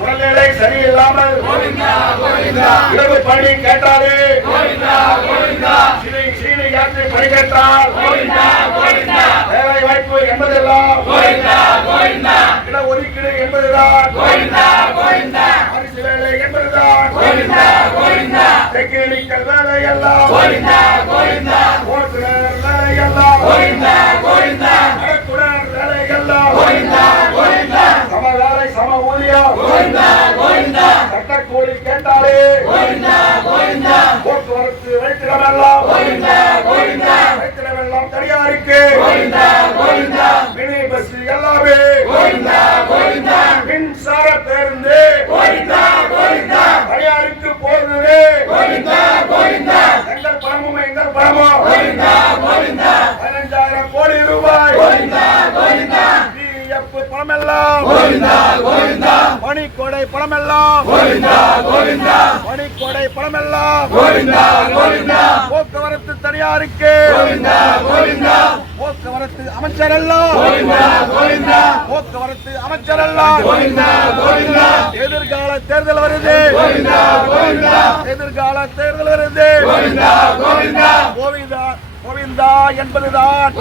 உடல்நிலை சரியில்லாமல் இரவு பணி கேட்டாலே சீனி யாத்திரை பணி கேட்டால் வேலை வாய்ப்பு என்பதெல்லாம் இடஒதுக்கீடு என்பதுதான் அரசு வேலை என்பதுதான் டெக்னிக்கல் வேலை எல்லாம் ஓட்டுநர் வேலை எல்லாம் நடத்துனர் வேலை எல்லாம் சம வேலை சம ஊதியம் சட்டக்கூலி கேட்டாலே போக்குவரத்து வைத்திடமெல்லாம் தனியாருக்கு மினி பஸ் எல்லாமே மின்சார பேருந்து தனியாருக்கு போகுது எங்கள் பணமும் எங்கள் பணமும் 15,000 கோடி ரூபாய் பணமெல்லாம் பணிக்கொடை பணமெல்லாம் பணிக்கொடை பணமெல்லாம் போக்குவரத்து தனியாருக்கு போக்குவரத்து அமைச்சர் எல்லாம் போக்குவரத்து அமைச்சர் எல்லாம் எதிர்கால தேர்தல் வருது எதிர்கால தேர்தல் வருது கோவிந்தா கோவிந்தா என்பதுதான்